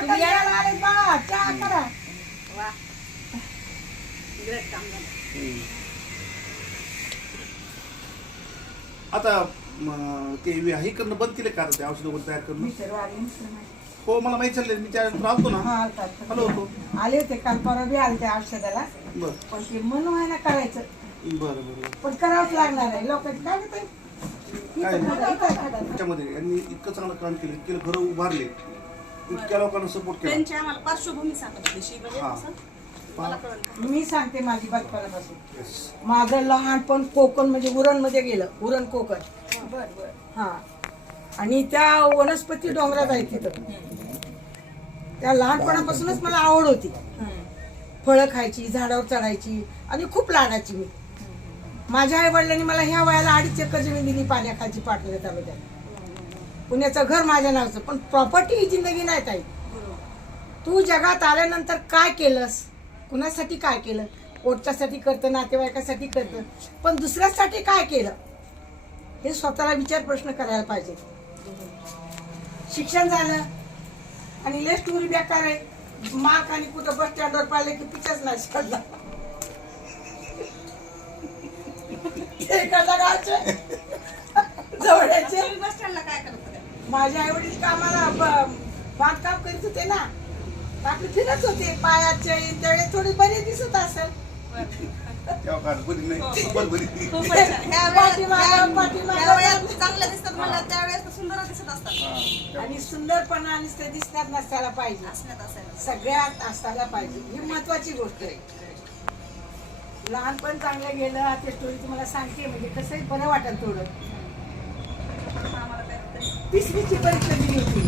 तुम्ही वा. ग्रेट काम झालं. आता म, ते हे करणं बंद केले का आता ते औषध वगैरे तयार करणं. हो मला माहीत चाललंय. मी त्या राहतो ना. हा. हॅलो होतो आले होते काल परवा बी आले त्या औषधाला. बर. पण ते मन व्हायला करायचं. बरं बरं पण करावंच लागणार आहे. लोकांची काय होतंय? काय इथं खडा, इथं खडा. त्याच्यामध्ये यांनी इतकं चांगलं काम केलं इतके घरं उभारले. इतक्या लोकांना सपोर्ट केला. त्यांची आम्हाला पार्श्वभूमी सांगत होती शी म्हणजे हा. कसं? मला कळलं. का? मी सांगते माझी Yes. माझं लहानपण कोकण म्हणजे उरणमध्ये गेलं उरण कोकण. बर बर. हा. आणि त्या वनस्पती डोंगरात आहेत तिथं. त्या लहानपणापासूनच मला आवड होती. फळं खायची झाडावर चढायची आणि खूप लाडाची मी. माझ्या आई वडिलांनी मला ह्या वयाला अडीच एकर जमीन दिली पाण्याखालची पाटलं तालुक्यात. पुण्याचं घर माझ्या नावचं. पण प्रॉपर्टी ही जिंदगी नाही ताई. तू जगात आल्यानंतर काय केलंस? कुणासाठी काय केलं? पोटच्यासाठी करतं नातेवाईकासाठी करतं. पण दुसऱ्यासाठी काय केलं? हे स्वतःला विचार प्रश्न करायला पाहिजे. शिक्षण झालं आणि लेस टुरी बेकार आहे. मार्क आणि कुठं बस स्टँडवर पाहिले की पिक्चरच नाही शोधला गावचे. जवळचे. बस स्टँडला काय करत? होत्या? माझे आई वडील कामाला बांधकाम करीत होते ना. आपले फिरत होते पायाचे त्यावेळेस थोडी बरी दिसत असेल. वयात चांगल्या दिसतात म्हणलं त्यावेळेस सुंदर दिसत असतात. हा, आणि सुंदरपणा आणि ते दिसण्यात नसायला पाहिजे. असण्यात असायला सगळ्यात असायला पाहिजे. ही महत्वाची गोष्ट आहे. लहानपण चांगलं गेलं ते स्टोरी तुम्हाला सांगते म्हणजे कसंही बरं वाटेल थोडं. तिसरीची परीक्षा दिली होती.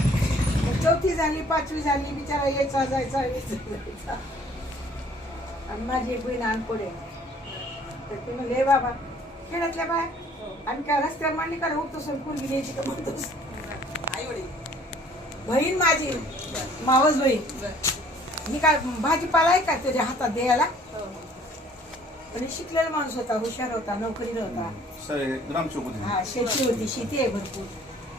चौथी झाली पाचवी झाली बिचारा यायचा जायचा जायचा. आणि माझी एक बहीण अनपड तर ती म्हणले "ए बाबा खेळातल्या बाय आणि काय रस्त्यावर मांडली का? उठतो सर पूर्वी द्यायची का म्हणतोस? आई वडील बहीण माझी मावस बहीण. मी काय भाजीपाला आहे का त्याच्या हातात द्यायला? पण शिकलेला माणूस होता हुशार होता नोकरीला होता. सर ग्रामसेवक होते. हा शेती होती शेती आहे भरपूर.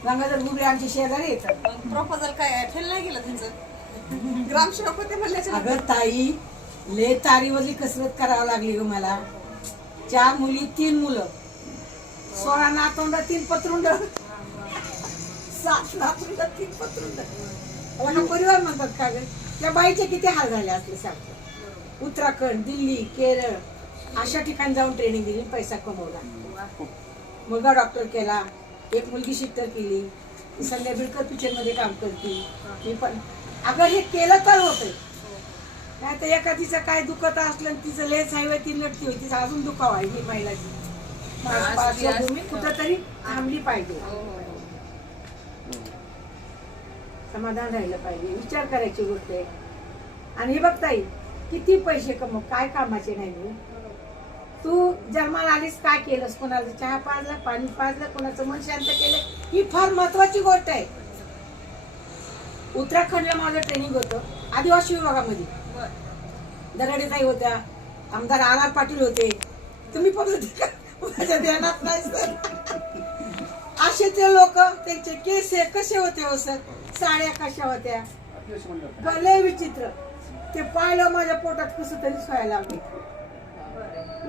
गंगाधर गुगळे आमचे शेजारी येतात. प्रपोजल काय नाही गेलं त्यांचं? ग्रामसेवक होते म्हणल्याच्या अगं ताई ले तारीवरली कसरत करावं लागली ग मला. चार मुली तीन मुलं. सोळा नातोंड तीन पत्रुंड. सात नातोंड तीन पत्रुंड. का परिवार म्हणतात का ग? त्या बाईचे किती हाल झाले असले सारखं? उत्तराखंड दिल्ली केरळ. अशा ठिकाणी जाऊन ट्रेनिंग दिली पैसा कमवला. मुलगा डॉक्टर केला. एक मुलगी शिफ्टर केली ती संध्या बिडकर पिक्चरमध्ये काम करते. मी पण अगं हे केलं तर होतंय. नाही तर एका तिचं काय दुखत असलं तिचं लेस हायवे ती नटती होती तिचं अजून दुखाव आहे ही महिलाची. पार्श्वभूमी कुठंतरी थांबली पाहिजे. समाधान राहिलं पाहिजे. विचार करायची गोष्ट आहे. आणि हे बघता येईल किती पैसे कमव काय कामाचे नाही? तू जन्माला आलीस काय केलंस? कोणाला चहा पाजला पाणी पाजलं कोणाचं मन शांत केलं? ही फार महत्वाची गोष्ट आहे. उत्तराखंडला माझं ट्रेनिंग होतं. आदिवासी विभागामध्ये. दराडेताई होत्या आमदार आर आर पाटील होते. तुम्ही माझ्या ध्यानात नाही सर. असे ते लोक त्यांचे केस कसे होते हो सर? साड्या कशा होत्या? भले विचित्र. ते पाहिलं माझ्या पोटात कसं तरी व्हायला लागले.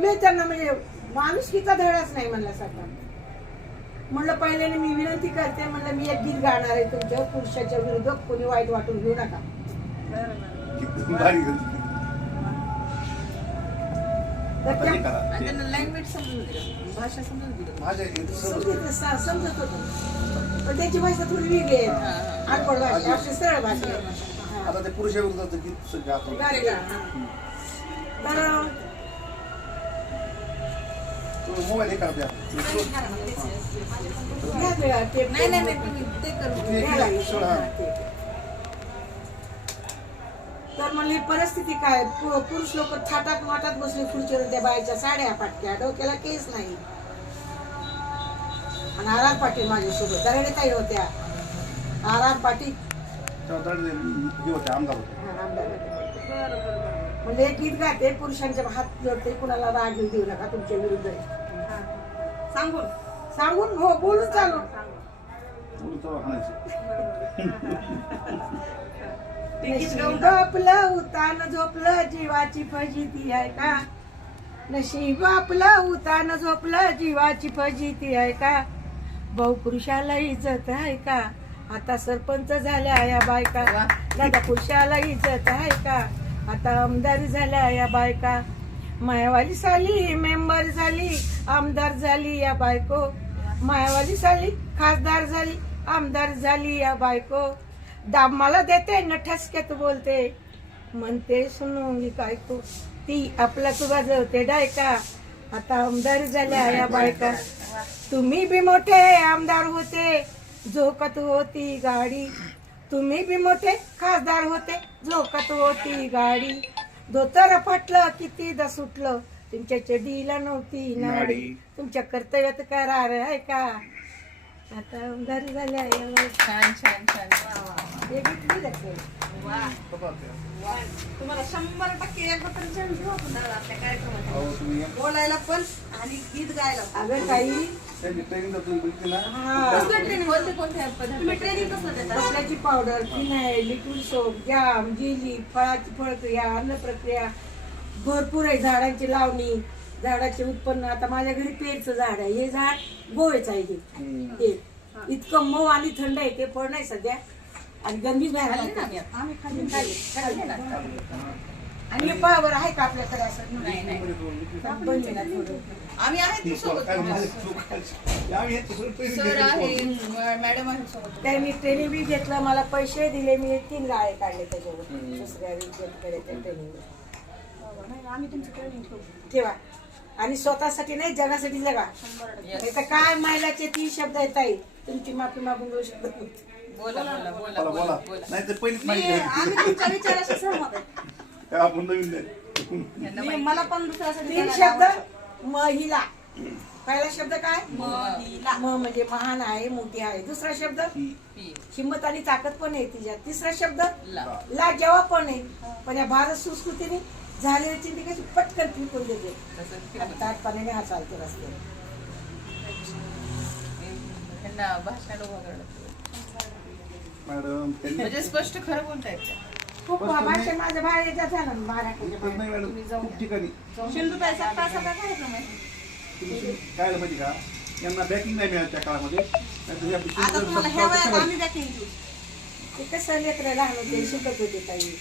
लय त्यांना म्हणजे माणुसकीचा धडाच नाही म्हणल्यासारखा म्हणलं पहिल्याने मी विनंती करते म्हणलं मी एक गीत गाणार आहे तुमच्या पुरुषाच्या विरुद्ध कोणी वाईट वाटून घेऊ नका. समजत होतं. पण त्यांची भाषा थोडी वेगळी आहे. अडपड भाषा अशी सरळ भाषा. हा. आता ते पुरुषाविरुद्धाचं गीत. तर मोबाईल हे करा नाही नाही नाही तुम्ही ते करू. तर म्हणली परिस्थिती काय पु- पुरुष लोक थाटात माटात बसले खुर्चीवर त्या बायच्या साड्या पाटक्या डोक्याला केस नाही आणि आर आर पाटील माझ्यासोबत दराडे ताई होत्या आर आर पाटील हे होते आमदार होते. म्हणजे एक गीत गाते पुरुषांच्या हात जोडते कुणाला राग येऊ देऊ नका तुमच्या विरुद्ध आहे. सांगून सांगून हो बोलून चालू. आपलं उतान झोपलं जीवाची फजिती आहे का? नशीब आपलं उतान झोपलं जीवाची फजिती आहे का? भाऊ पुरुषाला इज्जत आहे का? आता सरपंच झाल्या या बायका. दादा पुरुषाला इज्जत आहे का? आता आमदार झाल्या या बायका. मायावाली साली मेंबर झाली आमदार झाली या बायको. मायावाली साली खासदार झाली आमदार झाली या बायको. दाब मला देते न ठसक्यात बोलते. म्हणते सुनूंगी काय तू ती आपला तू वाजवते डायका. आता आमदार झाल्या या बायका. तुम्ही बी मोठे आमदार होते झोकत होती गाडी. तुम्ही बी मोठे खासदार होते झोकत होती गाडी. धोतर फाटलं किती दा सुटलं. तुमच्या चडीला नव्हती नाडी. तुमच्या कर्तव्यात करार आहे का? आता झाल्या या बायका. छान छान छान. तुम्हाला शंभर टक्के एक बटन चान्स देऊ आपण. दादा आपल्या कार्यक्रमात. अहो, तुम्ही या. बोलायला पण आणि गीत गायला. अगं काही हा. कपड्याची powder phenyl liquid soap jam jelly फळाची फळक्रिया अन्न प्रक्रिया. भरपूर आहे झाडांची लावणी झाडाचे उत्पन्न. आता माझ्या घरी पेरचं झाड आहे. हे झाड गोवेच आहे हे. हम्म. हे. इतकं मऊ आणि थंड आहे ते फळ नाही सध्या. आणि ना आम्ही आता. ना. आणि हे पावर आहे का आपल्याकडे असं? नाही थोडं. आम्ही आहेत ना सोबत हे सर. आहे मॅडम आहे सोबत त्यांनी ट्रेनिंग बी घेतलं मला पैसे दिले मी तीन गाळे काढले त्याच्यावर. दुसऱ्या ट्रेनिंग नाही, आम्ही तुमचं ट्रेनिंग ठेवू. ठेवा. आणि स्वतःसाठी नाही जगासाठी जगा. तर काय महिलाचे तीन शब्द येत आहे तुमची माफी मागून दोन शब्द बोला बोला नाही तर पहिलीच मी माहिती आम्ही तुमच्या विचाराशी सहमत आहे आहे. आपण नवीन नाही. मी- मला पण दुसऱ्यासाठी तीन बोलायला शब्द आवडतं. महिला पहिला शब्द काय महिला. म म्हणजे महान आहे मोठी आहे दुसरा शब्द पी. हिंमत आणि ताकद पण आहे तिच्यात तिसरा शब्द ला. लाजवाब पण आहे पण या भारत संस्कृतीने झालेली चिंती कशी पटकन फिकून देते तसं फिरवलं. ताट पाण्याने हा चालते रस्ते यांना भाषणाला उभा करायला लागतं. मॅडम त्यांनी म्हणजे स्पष्ट खरं बोलतायत. खूप भाषा माझ्या बाहेर येतात ना इथं मराठीच्या नाही मॅडम खूप ठिकाणी. सिंधुताई सप्ताह सगळा कार्यक्रम आहे तुम्ही काय झालं माहिती का? यांना बॅकिंग नाही मिळालं त्या काळामध्ये. नाहीतर या आता तुम्हाला ह्या वयात आम्ही बॅकिंग देऊ ते कसं लेकरं लहान होते शिकत होते काही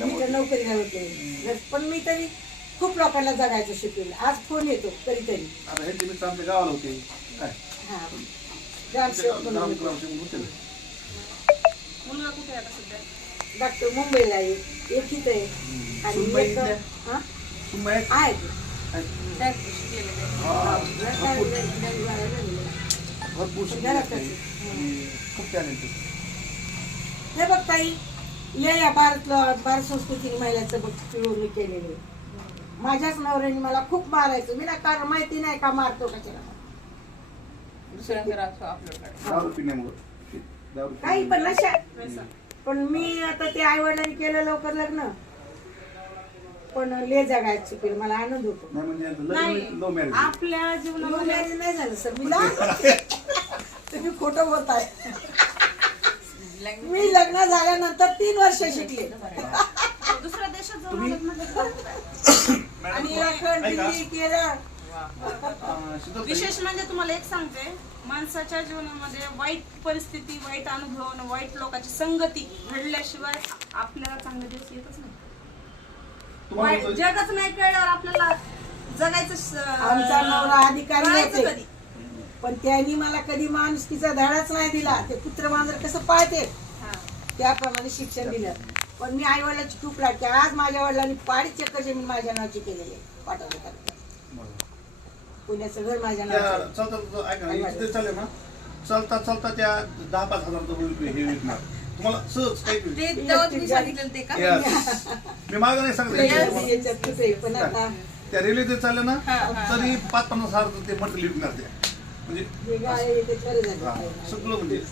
मी तर नोकरीला होते. जर- पण मी तरी खूप लोकांना जगायचं शिकवलं आज फोन येतो कधीतरी आता आमच्या गावाला होते. काय? हा. ग्रामसेवक म्हणून ग्राम- होते. ग्रामसेवक होते. ना. मुलगा कुठे आहे आता सध्या? डॉक्टर मुंबईला आहे. एक इथं आहे आणि एक? हा? आहेत? हा, भरपूर भरपूर शिकलेले घरातच आहेत आहे. आणि खूप टॅलेंट बघ ताई लय या भारत भारत संस्कृतीने महिलाचं बघ पिळवणी केलेली आहे. माझ्याच नवऱ्याने मला खूप मारायचं. मी ना कारण माहिती नाही का मारतो कशाला? दुसऱ्यांकडे असं आपल्याकडे. दारू पिण्यामुळं. दारू काही पण. नशा. पण मी आता ते आई वडिलांनी केलं लवकर लग्न. पण ले जगायचं शिकेल मला आनंद होतो. नाही म्हणजे मॅरेज आपल्या जीवनामध्ये मॅरेज नाही झालं सर. मी लहान होते. तुम्ही खोटं बोलताय. मी लग्न झाल्यानंतर तीन वर्ष शिकले. दुसऱ्या देशात जाऊन लग्न. आणि केरळ. विशेष म्हणजे तुम्हाला एक सांगते माणसाच्या जीवनामध्ये वाईट परिस्थिती वाईट अनुभव आणि वाईट लोकांची संगती घडल्याशिवाय आपल्याला चांगले दिवस येतच नाही वाईट- जगच नाही कळल्यावर आपल्याला जगायचं स- आमचा नवरा अधिकारी. कधी? पण त्यांनी मला कधी माणुसकीचा धडाच नाही दिला. ते पुत्र मांजर कसं पाळते? हा. त्याप्रमाणे शिक्षण दिलं. पण मी आई वडिलांची टूप लागते आज माझ्या वडिलांनी पाडी चक्कर जमीन माझ्या नावाची केलेली आहे. पाठवले. पुण्याचं घर माझ्या त्या नावाचं. आहे. चालता चालता- ऐका ना, इथे ते चालले ना? चालता चालता त्या दहा पाच हजारचं होईल हे विकणार. तुम्हाला सहज काही ते तेव्हा तुम्ही सांगितलेलं ते का? Yes. मी मागं नाही सांगत याच्यात- याच्यात कुठे आहे, पण आता त्या रेल्वे ते चालले ना? हा, हा, तरी पाच पन्नास हजार ते मटेरियल विकणार त्या. म्हणजे जे गाय आहे ते खरं झालं. हा, पाहिजे. सगळं म्हणजे.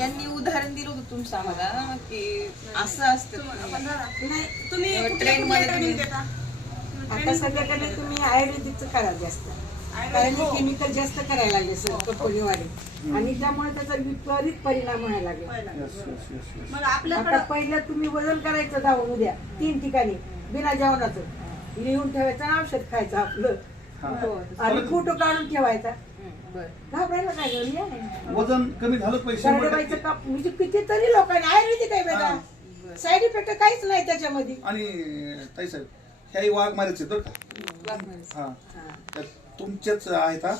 यांनी उदाहरण दिलं होतं तुमचं आम्हाला की असं असतं. नाही तुम्ही ट्रेन मध्ये तुम्ही- आता सध्याकडे तुम्ही आयुर्वेदिकचं करा जास्त. कारण केमिकल जास्त करायला लागले सर कंपनीवाले आणि त्यामुळे त्याचा विपरीत परिणाम व्हायला लागले. आता आपल्याकडं पहिलं तुम्ही वजन करायचं जाऊन उद्या तीन ठिकाणी बिना जेवणाचं. लिहून ठेवायचं आणि औषध खायचं आपलं. हा. आणि फोटो काढून ठेवायचा. घाबरायला काय? वजन कमी झालं पैसे म्हणजे कितीतरी लोकांनी आयुर्वेदिक आहे बेटा. साईड इफेक्ट काहीच नाही त्याच्यामध्ये. आणि ताई साहेब ह्याही वाघ मारायचे बरं का? हा. तर तुमचेच आहेत हा.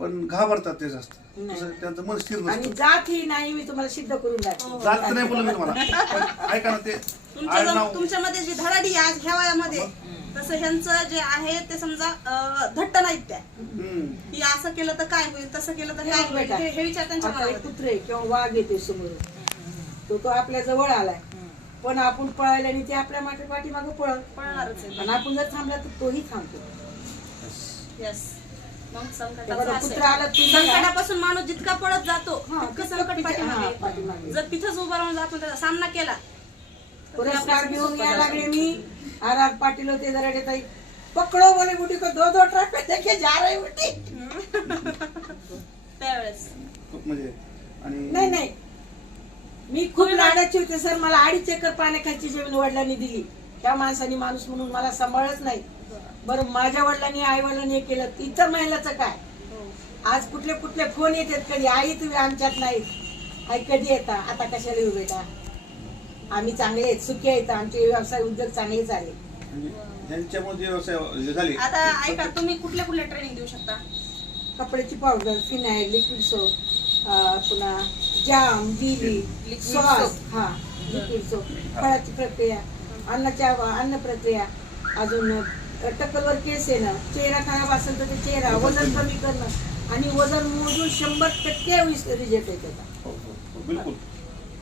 पण घाबरतात ते जास्त. तसं त्यांचं मन स्थिर आणि नसतं. जात ही नाही मी तुम्हाला सिद्ध करून दाखवते. जात नाही बोललं मी तुम्हाला. पण ऐका ना ते. तुमच्या जम- आडनाव तुमच्यामध्ये जी धडाडी आहे आज ह्या वयामध्ये तसं ह्यांचं जे आहे ते समजा अं, धट्ट नाहीत त्या. हम्म. की असं केलं तर काय होईल तसं केलं तर काय होईल बेटा. हे हे विचार त्यांच्या आता एक मनामध्ये. कुत्रे किंवा वाघ येते समोर तो तो आपल्या जवळ आलाय. पण आपण पळायला आणि ते आपल्या मागे पाठीमागे पळत पळणारच आहे आणि आपण जर थांबला तर तोही थांबतो येस मग ते संकटाचं बघा, असं कुत्रा आला आहे. तुम्ही बघा. संकटापासून माणूस जितका पळत जातो हा, तितकं तितकं संकट पिछे- पाठीमागे हा, येतं. पाठीमागे. जर तिथंच उभा राहून आपण त्याचा सामना केला पुरस्कार घेऊन जातं. लागले मी आर आर पाटील होते जरा ताई पकडो बोले बुटी को दो दो ट्रक पे देखे जा रही बुटी त्यावेळेस खूप म्हणजे आणि नाही नाही मी खूप लाडाची होते सर मला अडीच एकर पाण्याखालची जमीन वडिलांनी दिली. त्या माणसाने माणूस म्हणून मला सांभाळच नाही. बरं माझ्या वडिलांनी आई वडिलांनी हे केलं इतर महिलाचं काय? आज कुठले कुठले फोन येतात कधी आई तुम्ही आमच्यात नाही आई कधी येता? आता कशाला येऊ बेटा? आम्ही चांगले आहेत सुखी आहेत आमचे व्यवसाय उद्योग चांगले झाले. म्हणजे व्यवसाय हे झाले. आता ऐका तुम्ही कुठल्या कुठल्या ट्रेनिंग देऊ शकता? कपड्याची पावडर फिनाईल लिक्विड सोप पुन्हा जाम जिली सॉस हा लिक्विड सोप फळाची प्रक्रिया अन्नाच्या अन्न प्रक्रिया. अजून टक्कलवर केस येणं चेहरा खराब असेल तर ते चेहरा वजन कमी करणं आणि वजन मोजून शंभर टक्के रिजेक्ट हो, हो, हो, बिलकुल.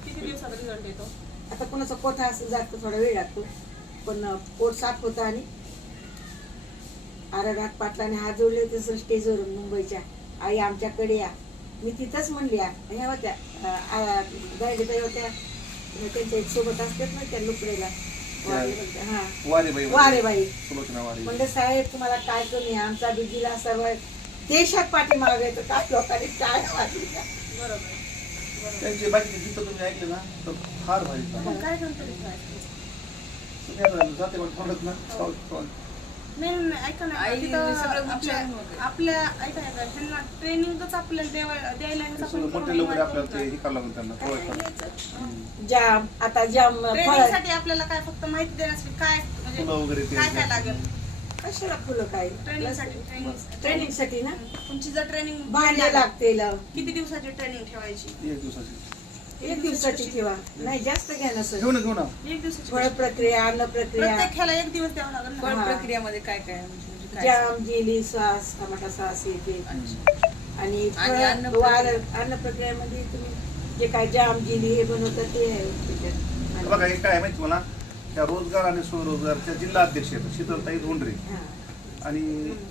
किती दिवसाचा रिझल्ट येतो? आता कोणाचा कोथा असेल जास्त थोडा वेळ लागतो. पण पोट साफ होतं आणि आरडात पाटलाने हात जोडले होते सर स्टेजवरून मुंबईच्या. आई आमच्याकडे या. मी तिथंच म्हणली या ह्या होत्या गायकताई होत्या त्यांच्यासोबत असतात ना त्या लुकडेला. हा. वारे बाई वारे बाई. सुलोचना वारे. म्हणलं साहेब तुम्हाला काय कमी आमचा बिजीला सर्व देशात पाठीमागे तर काय लोकांनी काय त्यांचे बाकीचे गीतं तुम्ही ऐकले ना तर फार भारी. मग काय करतो जाते ना. चाल. नाही नाही, नाही, ऐका ना आई सगळं विचारून. आपल्या ऐका ऐका ह्यांना ट्रेनिंगच आपल्याला द्यावा- द्यायला ह्यांचं ते सगळं आपण मोठे लोक करून आपल्याला ते काय हे करावं लागेल त्यांना थोडं घ्यायचं? जाम आता जाम फळ ट्रेनिंगसाठी आपल्याला काय फक्त माहिती देण्यासाठी काय म्हणजे फुलं वगैरे ते काय काय लागेल? कशाला फुलं काय? ट्रेनिंगसाठी ट्रेनिंग ट्रेनिंगसाठी. ना? तुमची जर ट्रेनिंग भांडे लागतील. किती दिवसाची ट्रेनिंग ठेवायची? एक दिवसाची. एक दिवसाची ठेवा नाही जास्त घ्या ना सर घेऊ ना घेऊ ना एक दिवसाची फळ प्रक्रिया अन्न प्रक्रिया प्रत्येक ह्याला एक दिवस द्यावा लागेल. फळ हा. प्रक्रियामध्ये काय काय आहे? म्हणजे म्हणजे काय जाम जेली सॉस टमाटा सॉस येते. आणि आणि अन्न फळ- वार अन्न प्रक्रियेमध्ये तुम्ही जे काय जाम जेली हे बनवतात ते आहे त्याच्यात. हे बघा हे काय आहे माहिती मला त्या रोजगार आणि स्वरोजगारच्या जिल्हा अध्यक्ष आहेत शीतलताई धोंडरे हा. आणि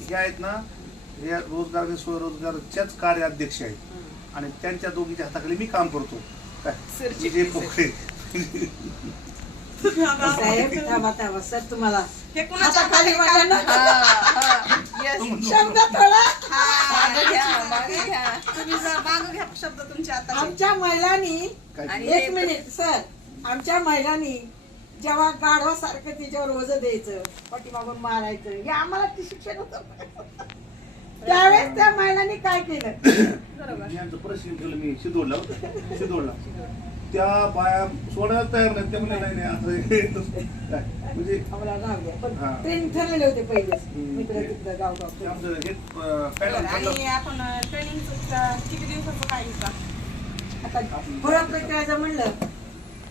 हे आहेत ना हे रोजगार आणि स्वरोजगारच्याच कार्याध्यक्ष आहेत आणि त्यांच्या दोघीच्या हाताखाली मी काम करतो विजय फीस आहे. पोखरे साहेब थांबा थांबा. सर तुम्हाला हे कुणाच्या हाताखाली हाताखाली माझ्या ना- हा, हा. Yes. शब्द थोडा. मागं घ्या, मागं घ्या. तुम्ही जर मागं घ्या शब्द तुमच्या आता. आमच्या महिलांनी आणि एक हे- मिनिट सर आमच्या महिलांनी जेव्हा गाढवासारखं तिच्यावर ओझ द्यायचं पाठीमागून मारायचं हे आम्हाला ते शिक्षण होतं. त्यावेळेस त्या महिलांनी काय केलं? यांचं प्रशिक्षण केलं मी शिदोडला शिदोडला. त्या बाया सोडायला तयार नाही त्या म्हणजे नाही नाही आता हे काय? म्हणजे. ट्रेन ठरलेले होते पहिलेच. ते गाव आमचं हे? आपण ट्रेनिंग किती दिवसाचं काय आता फळ प्रक्रियाचं म्हणलं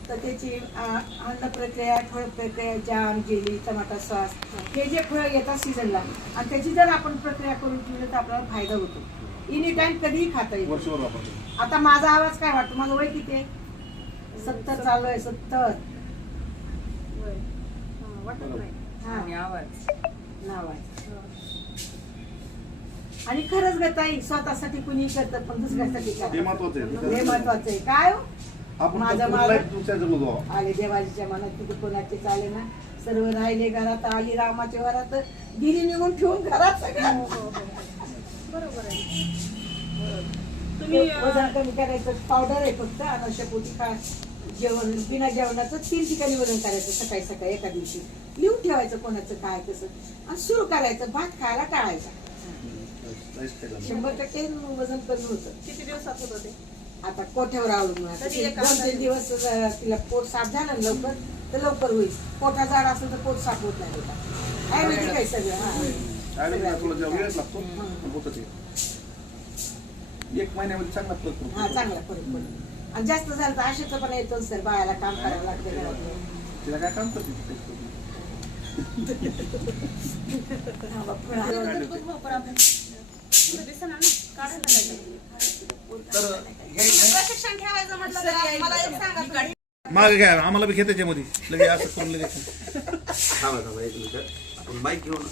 तर त्याची अन्न प्रक्रिया फळ प्रक्रिया जाम जेली टमाटा सॉस हे जे फळं येतात सीझनला आणि त्याची जर आपण प्रक्रिया करून ठेवली तर आपल्याला फायदा होतो. एनी टाइम कधीही खाता येईल वर्षभर वापरतो. आता माझा आवाज काय वाटतो? माझं वय किती आहे? सत्तर चालू आहे सत्तर. हा आणि खरंच ग ताई स्वतःसाठी कुणी करतं पण दुसऱ्यासाठी हे करतं. महत्वाचं हे आहे. महत्वाचं आहे. काय हो? आपण माझं तुमच्या. आले देवाजीच्या मनात तिथे कोणाचे चाले ना सर्व राहिले घरात आली रामाच्या घरात गिरी निघून ठेवून घरात सगळं. बरोबर आहे. बरोबर. ते तुम्ही वजन कमी करायचं पावडर आहे फक्त अनाशपोटी का जेवण बिना जेवणाचं तीन ठिकाणी वजन करायचं सकाळी सकाळी एका दिवशी. लिहून ठेवायचं कोणाचं काय कसं आणि सुरू करायचं भात खायला टाळायचा. शंभर टक्के वजन कमी होतं. किती दिवसात होतं ते? आता कोठ्यावर अवलंबून आहे. दोन तीन दिवस अं, तिला पोट साफ झालं ना लवकर तर लवकर होईल पोटा जाड असेल तर पोट साफ होत नाही बेटा आयुर्वेदिक आहे सगळं हा. लागतो हं. पण होतं ते एक महिन्यामध्ये चांगला फरक पडतो. हा चांगला फरक पडतो आणि जास्त झालं तर आशेचं पण येतो सर बायाला काम करावं लागतं घरातलं तिला काय काम करते ती? हा, पाहिजे. तर हे- तुम्ही प्रशिक्षण ठेवायचं म्हटलं तर मला एक सांगा तुम्ही. मागे घ्या आम्हाला बी घे त्याच्यामध्ये. लगे असं करून लगेच. थांबा थांबा एक मिनिट. आपण माईक घेऊ ना.